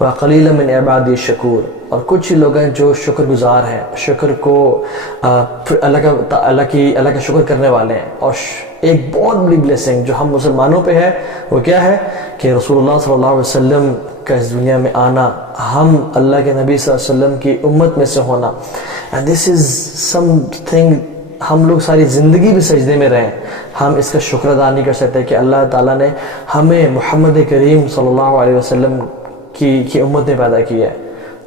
وَقَلِيلًا مِّنْ عِبَادِيَ الشَّكُورُ، اور کچھ ہی لوگ ہیں جو شکر گزار ہیں، شکر کو اللہ کا شکر کرنے والے ہیں۔ اور ایک بہت بڑی بلیسنگ جو ہم مسلمانوں پہ ہے وہ کیا ہے کہ رسول اللہ صلی اللہ علیہ وسلم کا اس دنیا میں آنا، ہم اللہ کے نبی صلی اللہ علیہ وسلم کی امت میں سے ہونا، and this is something ہم لوگ ساری زندگی بھی سجدے میں رہیں، ہم اس کا شکر ادا نہیں کر سکتے کہ اللہ تعالیٰ نے ہمیں محمد کریم صلی اللہ علیہ وسلم کی امت نے پیدا کی ہے۔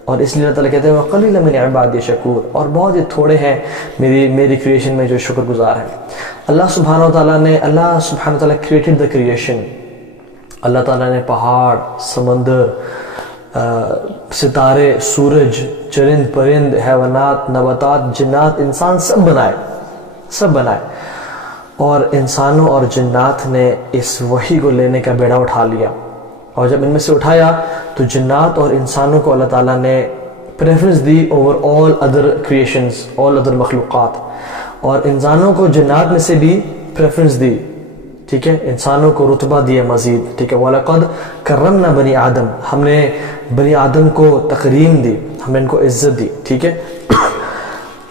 اور اس لیے اللہ تعالیٰ کہتے ہیں وَقَلِيلًا مِّنْ عِبَادِيَ الشَّكُورُ، اور بہت ہی تھوڑے ہیں میری کریشن میں جو شکر گزار ہیں۔ اللہ سبحانہ و تعالیٰ کریٹڈ دا کریشن، اللہ تعالیٰ نے پہاڑ، سمندر، ستارے، سورج، چرند پرند، حیوانات، نباتات، جنات، انسان سب بنائے، اور انسانوں اور جنات نے اس وحی کو لینے کا بیڑا اٹھا لیا، اور جب ان میں سے اٹھایا تو جنات اور انسانوں کو اللہ تعالیٰ نے پریفرنس دی over all other creations, all other مخلوقات، اور انسانوں کو جنات میں سے بھی پریفرنس دی، ٹھیک ہے، انسانوں کو رتبہ دیا مزید، ٹھیک ہے، وَلَقَدْ كَرَّمْنَا بَنِي آدم، ہم نے بنی آدم کو تکریم دی، ہم نے ان کو عزت دی، ٹھیک ہے۔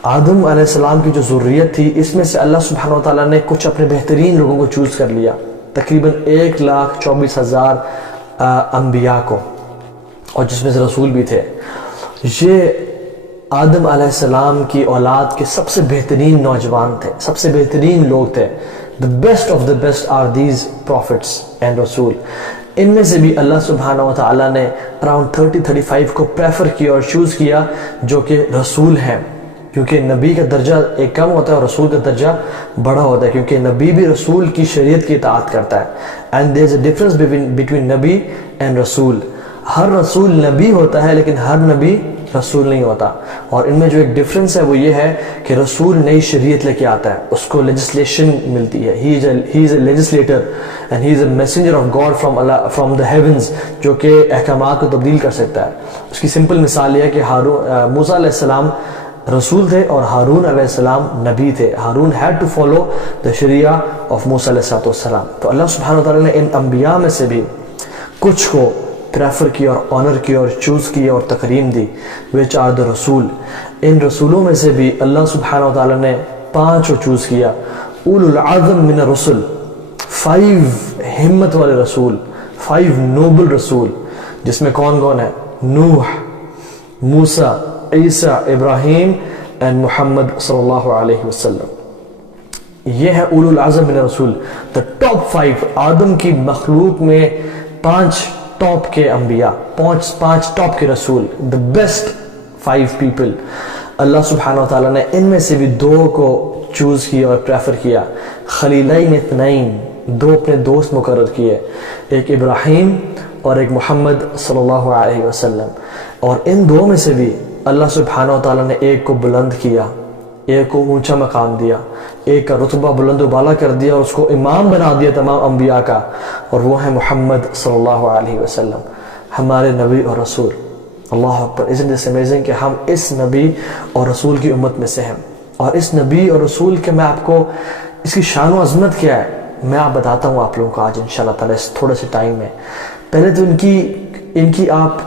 آدم علیہ السلام کی جو ذریت تھی، اس میں سے اللہ سبحانہ و تعالیٰ نے کچھ اپنے بہترین لوگوں کو چوز کر لیا، تقریباً 1,24,000 انبیاء کو، اور جس میں سے رسول بھی تھے۔ یہ آدم علیہ السلام کی اولاد کے سب سے بہترین نوجوان تھے، سب سے بہترین لوگ تھے۔ The best of the best are these prophets and رسول۔ ان میں سے بھی اللہ سبحانہ و تعالیٰ نے around 30-35 کو پریفر کیا اور چوز کیا جو کہ رسول ہیں، کیونکہ نبی کا درجہ ایک کم ہوتا ہے اور رسول کا درجہ بڑا ہوتا ہے، کیونکہ نبی بھی رسول کی شریعت کی اطاعت کرتا ہے۔ and there is a difference between نبی and رسول۔ ہر رسول نبی ہوتا ہے لیکن ہر نبی رسول نہیں ہوتا، اور ان میں جو ایک ڈفرنس ہے وہ یہ ہے کہ رسول نئی شریعت لے کے آتا ہے، اس کو لیجسلیشن ملتی ہے، he is a legislator and he is a messenger of God from the heavens، جو کہ احکامات کو تبدیل کر سکتا ہے۔ اس کی سمپل مثال یہ ہے کہ موسیٰ علیہ السلام رسول تھے اور ہارون علیہ السلام نبی تھے۔ Haroon had to follow the sharia of موسیٰ علیہ السلام۔ تو اللہ سبحانہ وتعالیٰ نے ان انبیاء میں سے بھی کچھ کو پریفر کیا اور آنر کیا اور چوز کیا اور تکریم دی، which are the رسول۔ ان رسولوں میں سے بھی اللہ سبحانہ وتعالیٰ نے 5 کو چوز کیا، اولو العظم من الرسل، 5 ہمت والے رسول، 5 نوبل رسول، جس میں کون کون ہے؟ نوح، موسیٰ، عیسیٰ، ابراہیم and محمد صلی اللہ علیہ وسلم۔ یہ ہے اولو العظم من الرسول، the top 5۔ آدم کی مخلوق میں 5 ٹاپ کے انبیاء، 5 ٹاپ کے رسول، the best 5 people۔ اللہ سبحانہ وتعالیٰ نے ان میں سے بھی 2 کو چوز کیا اور پریفر کیا، خلیلین اثنین، 2 اپنے دوست مقرر کیے، ایک ابراہیم اور ایک محمد صلی اللہ علیہ وسلم۔ اور ان 2 میں سے بھی اللہ سبحانہ وتعالیٰ نے ایک کو بلند کیا، ایک کو اونچا مقام دیا، ایک کا رتبہ بلند و بالا کر دیا اور اس کو امام بنا دیا تمام انبیاء کا، اور وہ ہے محمد صلی اللہ علیہ وسلم، ہمارے نبی اور رسول۔ اللہ اکبر، isn't this amazing کہ ہم اس نبی اور رسول کی امت میں سے ہیں۔ اور اس نبی اور رسول کے میں آپ کو اس کی شان و عظمت کیا ہے میں آپ بتاتا ہوں آپ لوگوں کو آج انشاءاللہ تعالی اس تھوڑے سے ٹائم میں۔ پہلے تو ان کی آپ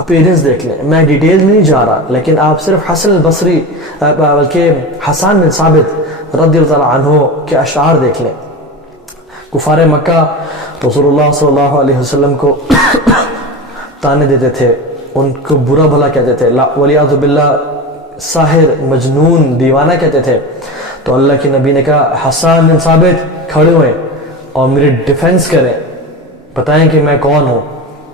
اپیرنس دیکھ لیں، میں ڈیٹیل میں نہیں جا رہا، لیکن آپ صرف حسن البصری بلکہ حسان بن ثابت رضی اللہ تعالیٰ عنہ کے اشعار دیکھ لیں۔ کفار مکہ رسول اللہ صلی اللہ علیہ وسلم کو تانے دیتے تھے، ان کو برا بھلا کہتے تھے، ولیعوذ باللہ ساحر، مجنون، دیوانہ کہتے تھے۔ تو اللہ کے نبی نے کہا حسان بن ثابت کھڑے ہوئے اور میری ڈیفنس کریں، بتائیں کہ میں کون ہوں،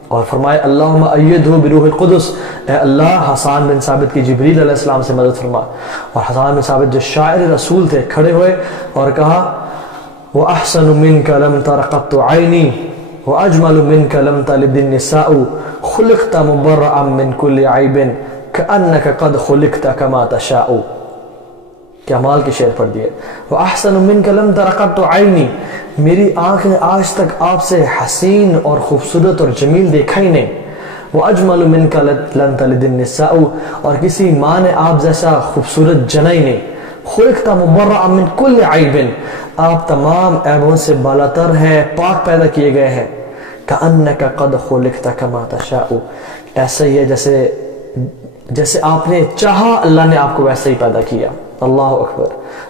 اور فرمائے اللہم ایدہ بروح القدس، اے اللہ حسان بن ثابت کی جبریل علیہ السلام سے مدد فرما۔ اور حسان بن ثابت جو شاعر رسول تھے کھڑے ہوئے اور کہا وَأَحْسَنُ مِنْكَ لَمْ تَرَ قَطُّ عَيْنِي وَأَجْمَلُ مِنْكَ لَمْ تَلِدِ النِّسَاءُ خُلِقْتَ مُبَرَّأً مِنْ كُلِّ عَيْبٍ كَأَنَّكَ قَدْ خُلِقْتَ كَمَا تَشَاءُ۔ کمال کے شعر پڑھ دیے، وَأَحْسَنُ مِنْكَ لَمْ تَرَ قَطُّ عَيْنِي، میری آنکھ نے آج تک آپ سے حسین اور خوبصورت اور جمیل دیکھا ہی نہیں۔ وَأَجْمَلُ مِنْكَ لَمْ تَلِدِ النِّسَاءُ، اور کسی ماں نے آپ جیسا خوبصورت جنا ہی نہیں۔ خُلِقْتَ مُبَرَّأً مِنْ كُلِّ عَيْبٍ، آپ تمام عیبوں سے بالاتر ہیں، پاک پیدا کیے گئے ہیں۔ کأنک قد خلقت کما تشاء، ایسا ہی ہے جیسے آپ نے چاہا اللہ نے آپ کو ویسے ہی پیدا کیا. اللہ اکبر.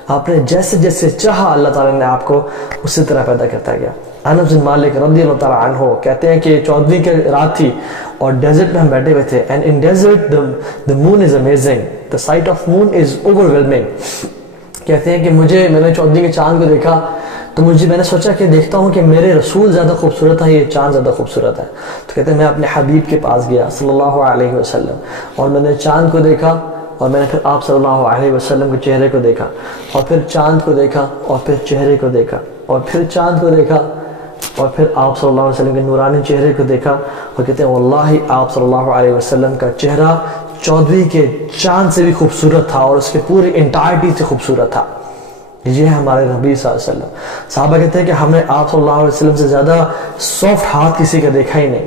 آپ نے جیسے جیسے چاہا اللہ تعالیٰ نے آپ کو اسی طرح پیدا کرتا گیا. انس بن مالک رضی اللہ تعالیٰ عنہ کہتے ہیں کہ 14ویں کی رات تھی اور ڈیزرٹ میں ہم بیٹھے ہوئے تھے. And in desert the moon is amazing, the sight of moon is overwhelming. کہتے ہیں کہ میں نے 14ویں کے چاند کو دیکھا تو میں نے سوچا کہ دیکھتا ہوں کہ میرے رسول زیادہ خوبصورت ہے، یہ چاند زیادہ خوبصورت ہے. تو کہتے ہیں میں اپنے حبیب کے پاس گیا صلی اللہ علیہ وسلم، اور میں نے چاند کو دیکھا، اور میں نے پھر آپ صلی اللہ علیہ وسلم کے چہرے کو دیکھا، اور پھر چاند کو دیکھا، اور پھر چہرے کو دیکھا، اور پھر چاند کو دیکھا، اور پھر آپ صلی اللہ علیہ وسلم کے نورانی چہرے کو دیکھا. اور کہتے ہیں واللہ آپ صلی اللہ علیہ وسلم کا چہرہ 14ویں کے چاند سے بھی خوبصورت تھا، اور اس کے پوری انٹائرٹی سے خوبصورت تھا. یہ ہے ہمارے نبی صلی اللہ علیہ وسلم. صحابہ کہتے ہیں کہ ہم نے آپ صلی اللہ علیہ وسلم سے زیادہ سافٹ ہاتھ کسی کا دیکھا ہی نہیں،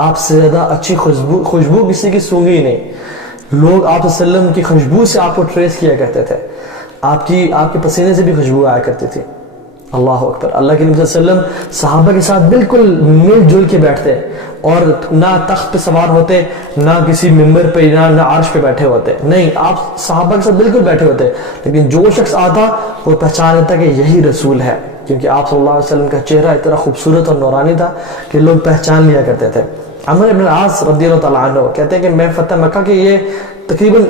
آپ سے زیادہ اچھی خوشبو کسی کی سونگی ہی نہیں. لوگ آپ صلی اللہ علیہ وسلم کی خوشبو سے آپ کو ٹریس کیا کرتے تھے، آپ کے پسینے سے بھی خوشبو آیا کرتی تھی. اللہ اکبر. اللہ کے نبی صلی اللہ علیہ وسلم صحابہ کے ساتھ بالکل مل جل کے بیٹھتے، اور نہ تخت پہ سوار ہوتے، نہ کسی ممبر پہ، نہ عرش پہ بیٹھے ہوتے، نہیں، آپ صحابہ کے ساتھ بالکل بیٹھے ہوتے. لیکن جو شخص آتا وہ پہچان لیتا کہ یہی رسول ہے، کیونکہ آپ صلی اللہ علیہ وسلم کا چہرہ اتنا خوبصورت اور نورانی تھا کہ لوگ پہچان لیا کرتے تھے. عمر بن العاص رضی اللہ تعالیٰ عنہ کہتے ہیں کہ میں فتح مکہ کے یہ تقریباً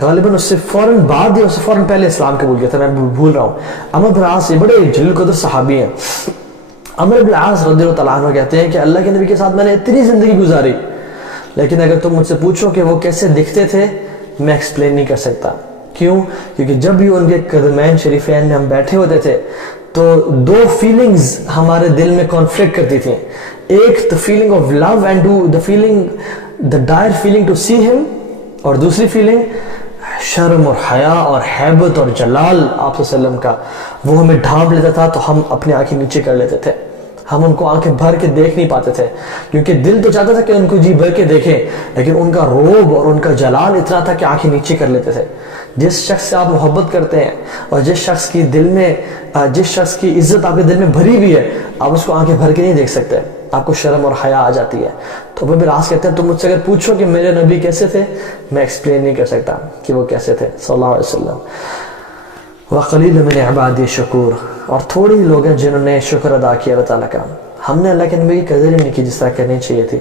غالباً اس سے فوراً بعد یا اس سے فوراً پہلے اسلام قبول کیا تھا، میں بھول رہا ہوں. عمر بن العاص یہ بڑے جلیل القدر صحابی ہیں. عمر بن العاص رضی اللہ تعالیٰ عنہ کہتے ہیں کہ اللہ کے نبی کے ساتھ میں نے اتنی زندگی گزاری، لیکن اگر تم مجھ سے پوچھو کہ وہ کیسے دکھتے تھے، میں ایکسپلین نہیں کر سکتا. کیوں؟ کیونکہ جب بھی ان کے قدمین شریفین میں ہم بیٹھے ہوتے تھے تو دو فیلنگز ہمارے دل میں کانفلکٹ کرتی تھیں. ایک the feeling of love and the dire feeling to see him، اور دوسری فیلنگ شرم اور حیا اور ہیبت اور جلال آپ صلی اللہ علیہ وسلم کا، وہ ہمیں ڈھانپ لیتا تھا تو ہم اپنی آنکھیں نیچے کر لیتے تھے. ہم ان کو آنکھیں بھر کے دیکھ نہیں پاتے تھے، کیونکہ دل تو چاہتا تھا کہ ان کو جی بھر کے دیکھیں، لیکن ان کا روب اور ان کا جلال اتنا تھا کہ آنکھیں نیچے کر لیتے تھے. جس شخص سے آپ محبت کرتے ہیں اور جس شخص کی عزت آپ کے دل میں بھری ہوئی ہے، آپ اس کو آنکھیں بھر کے نہیں دیکھ سکتے، آپ کو شرم اور حیا آ جاتی ہے. تو ابن العاص کہتے ہیں تم مجھ سے اگر پوچھو کہ میرے نبی کیسے تھے، میں ایکسپلین نہیں کر سکتا کہ وہ کیسے تھے صلی اللہ علیہ وسلم. وَقَلِيلٌ مِّنْ عِبَادِي الشَّكُورُ، اور تھوڑی ہی لوگ ہیں جنہوں نے شکر ادا کیا اللہ تعالیٰ کا. ہم نے اللہ کے نبی کی قدر ہی نہیں کی جس طرح کرنی چاہیے تھی.